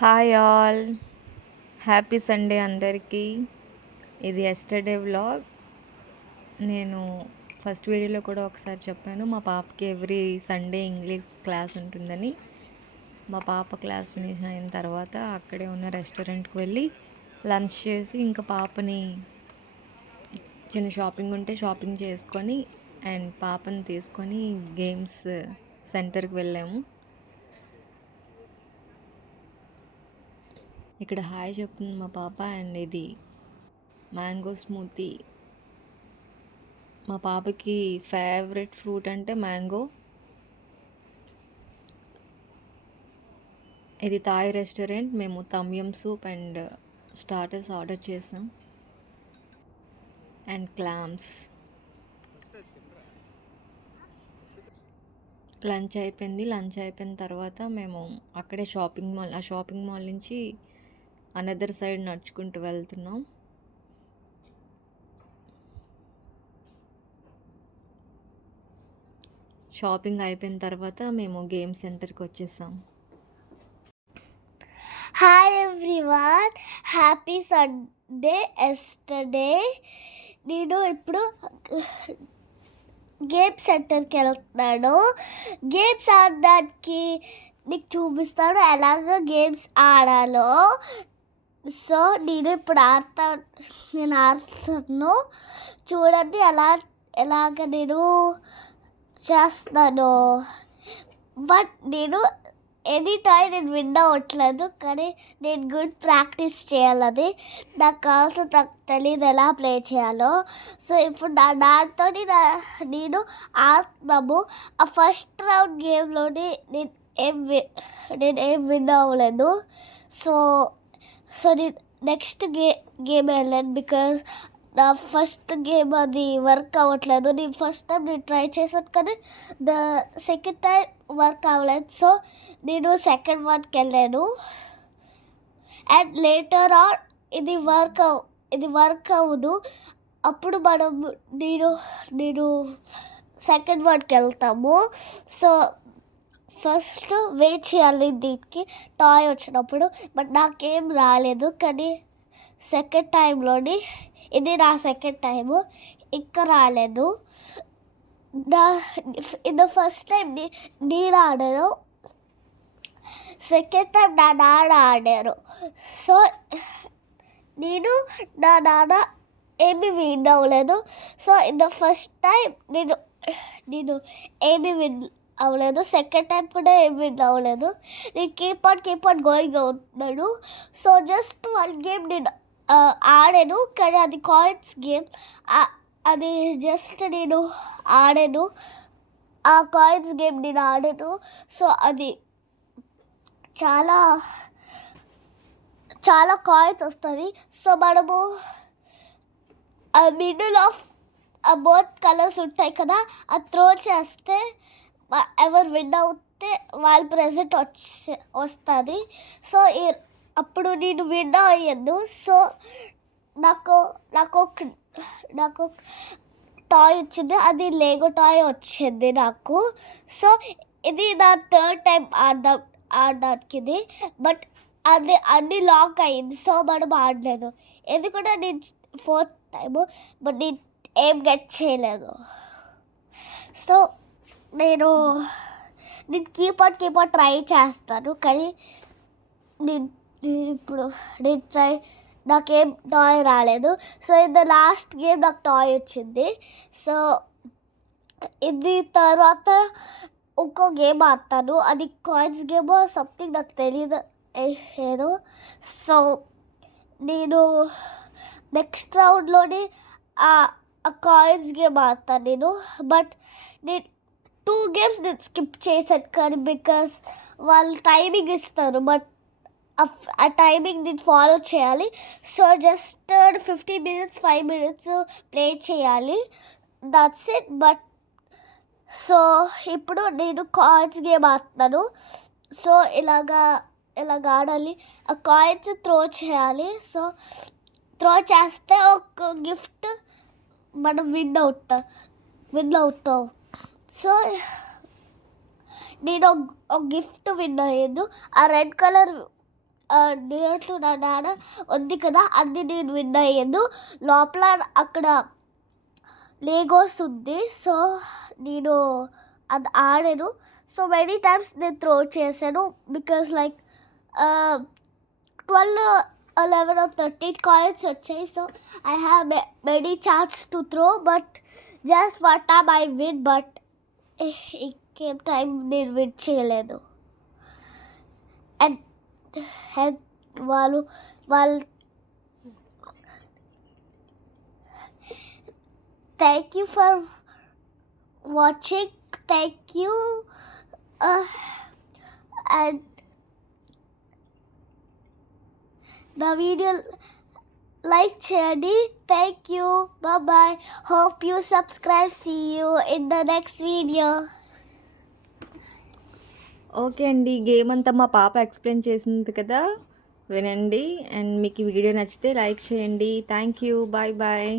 Hi all. Happy Sunday అందరికీ. ఇది yesterday vlog. నేను ఫస్ట్ వీడియోలో కూడా ఒకసారి చెప్పాను, మా పాపకి ఎవ్రీ సండే ఇంగ్లీష్ క్లాస్ ఉంటుందని. మా పాప క్లాస్ ఫినిష్ అయిన తర్వాత అక్కడే ఉన్న రెస్టారెంట్కి వెళ్ళి లంచ్ చేసి ఇంకా పాపని చిన్న షాపింగ్ ఉంటే షాపింగ్ చేసుకొని అండ్ పాపని తీసుకొని గేమ్స్ సెంటర్కి వెళ్ళాము. ఇక్కడ హాయ్ చెప్తుంది మా పాప. అండ్ ఇది మ్యాంగో స్మూతీ. మా పాపకి ఫేవరెట్ ఫ్రూట్ అంటే మ్యాంగో. ఇది థాయ్ రెస్టారెంట్. మేము తమ్యం సూప్ అండ్ స్టార్టర్స్ ఆర్డర్ చేసాం అండ్ క్లామ్స్. లంచ్ అయిపోయింది. లంచ్ అయిపోయిన తర్వాత మేము అక్కడే షాపింగ్ మాల్ నుంచి అనదర్ సైడ్ నడుచుకుంటూ వెళ్తున్నాం. షాపింగ్ అయిపోయిన తర్వాత మేము గేమ్ సెంటర్కి వచ్చేసాం. Hi everyone, happy Sunday. Yesterday నేను ఇప్పుడు గేమ్ సెంటర్కి వెళ్తున్నాను. గేమ్స్ ఆడడానికి నీకు చూపిస్తాను ఎలాగ గేమ్స్ ఆడాలో. సో నేను ఇప్పుడు ఆడుతాను. చూడండి ఎలాగ నేను చేస్తాను. బట్ నేను ఎనీ టైం నేను విన్ అవ్వట్లేదు, కానీ నేను గుడ్ ప్రాక్టీస్ చేయాలని నాకు తెలియదు ఎలా ప్లే చేయాలో. సో ఇప్పుడు నాతో నేను ఆడుతున్నాము. ఆ ఫస్ట్ రౌండ్ గేమ్లోని నేను ఏం విన్ అవ్వలేదు. సో నేను నెక్స్ట్ గేమ్ వెళ్ళాను, బికాజ్ నా ఫస్ట్ గేమ్ అది వర్క్ అవ్వట్లేదు. నేను ఫస్ట్ టైం ట్రై చేశాను, కానీ సెకండ్ టైం వర్క్ అవ్వలేదు. సో నేను సెకండ్ వన్కి వెళ్ళాను. అండ్ లేటర్ ఆన్ ఇది వర్క్ అవ్వదు. అప్పుడు నేను సెకండ్ వన్కి వెళ్తాము. సో ఫస్ట్ వెయిట్ చేయాలి దీనికి టాయ్ వచ్చినప్పుడు. బట్ నాకేం రాలేదు, కానీ సెకండ్ టైంలోని ఇది నా సెకండ్ టైము ఇంకా రాలేదు. ఇది ఫస్ట్ టైం నేను ఆడాను, సెకండ్ టైం నా నాన్న ఆడారు. సో నేను నా నాన్న ఏమీ విన్ అవ్వలేదు. సో ఇది ఫస్ట్ టైం నేను ఏమీ విన్ అవ్వలేదు. సెకండ్ టైం కూడా ఏం విన్ అవ్వలేదు. నేను కీప్ ఆన్ గోయింగ్ అవుతున్నాను. సో జస్ట్ వన్ గేమ్ నేను ఆడాను, కానీ అది కాయిన్స్ గేమ్. అది జస్ట్ నేను ఆడాను, ఆ కాయిన్స్ గేమ్ నేను ఆడాను. సో అది చాలా కాయిన్స్ వస్తుంది. సో మనము మిడిల్ ఆఫ్ బోత్ కలర్స్ ఉంటాయి కదా, అది త్రో చేస్తే ఎవరు విన్ అవుతే వాళ్ళ ప్రెజెంట్ వస్తుంది. సో అప్పుడు నేను విన్ అయ్యాను. సో నాకు టాయ్ వచ్చింది, అది లేగో టాయ్ వచ్చింది నాకు. సో ఇది నా థర్డ్ టైం ఆడడానికి ఇది. బట్ అది అన్ని లాక్ అయ్యింది, సో మనం ఆడలేదు. ఇది కూడా నేను ఫోర్త్ టైము, బట్ నేను ఏం గెట్ చేయలేదు. సో నేను కీప్ ఆన్ ట్రై చేస్తాను, కానీ నాకేం టాయ్ రాలేదు. సో ఇది లాస్ట్ గేమ్ నాకు టాయ్ వచ్చింది. సో ఇది తర్వాత ఇంకో గేమ్ ఆడతాను, అది కాయిన్స్ గేమ్ సంథింగ్ నాకు తెలియదు ఏదో. సో నేను నెక్స్ట్ రౌండ్లోని ఆ కాయిన్స్ గేమ్ ఆడతాను నేను. బట్ నేను 2 గేమ్స్ నేను స్కిప్ చేశాను, కానీ బికాస్ వాళ్ళు టైమింగ్ ఇస్తారు, బట్ ఆ టైమింగ్ నేను ఫాలో చేయాలి. So just 15 minutes 5 minutes play చేయాలి, దట్స్ ఇట్. బట్ సో ఇప్పుడు నేను కాయిన్స్ గేమ్ ఆడుతున్నాను. సో ఇలాగ ఆడాలి, ఆ కాయిన్స్ త్రో చేయాలి. సో త్రో చేస్తే ఒక గిఫ్ట్ మనం విన్ అవుతాం. సో నేను ఒక గిఫ్ట్ విన్ అయ్యాను. ఆ రెడ్ కలర్ నియర్ టు నా నాన్న ఉంది కదా, అది నేను విన్ అయ్యాను. లోపల అక్కడ లేగోస్ ఉంది. సో నేను అది ఆడాను. సో మెనీ టైమ్స్ నేను త్రో చేశాను. బికాస్ లైక్ 12, 11 or 13 కాయిన్స్ వచ్చాయి. So I have many chance to throw, but just one time I win. But ఇంకేం టైం నేను విన్ చేయలేదు. అండ్ వాళ్ళు thank you for watching. Thank you. And నా video like చేయండి. Thank you. Bye. Hope you subscribe. See you in the next video. Okay అండి, game అంతా మా పాప ఎక్స్ప్లెయిన్ చేసింది కదా, వినండి. అండ్ మీకు ఈ వీడియో నచ్చితే లైక్ చేయండి. Thank you. Bye bye.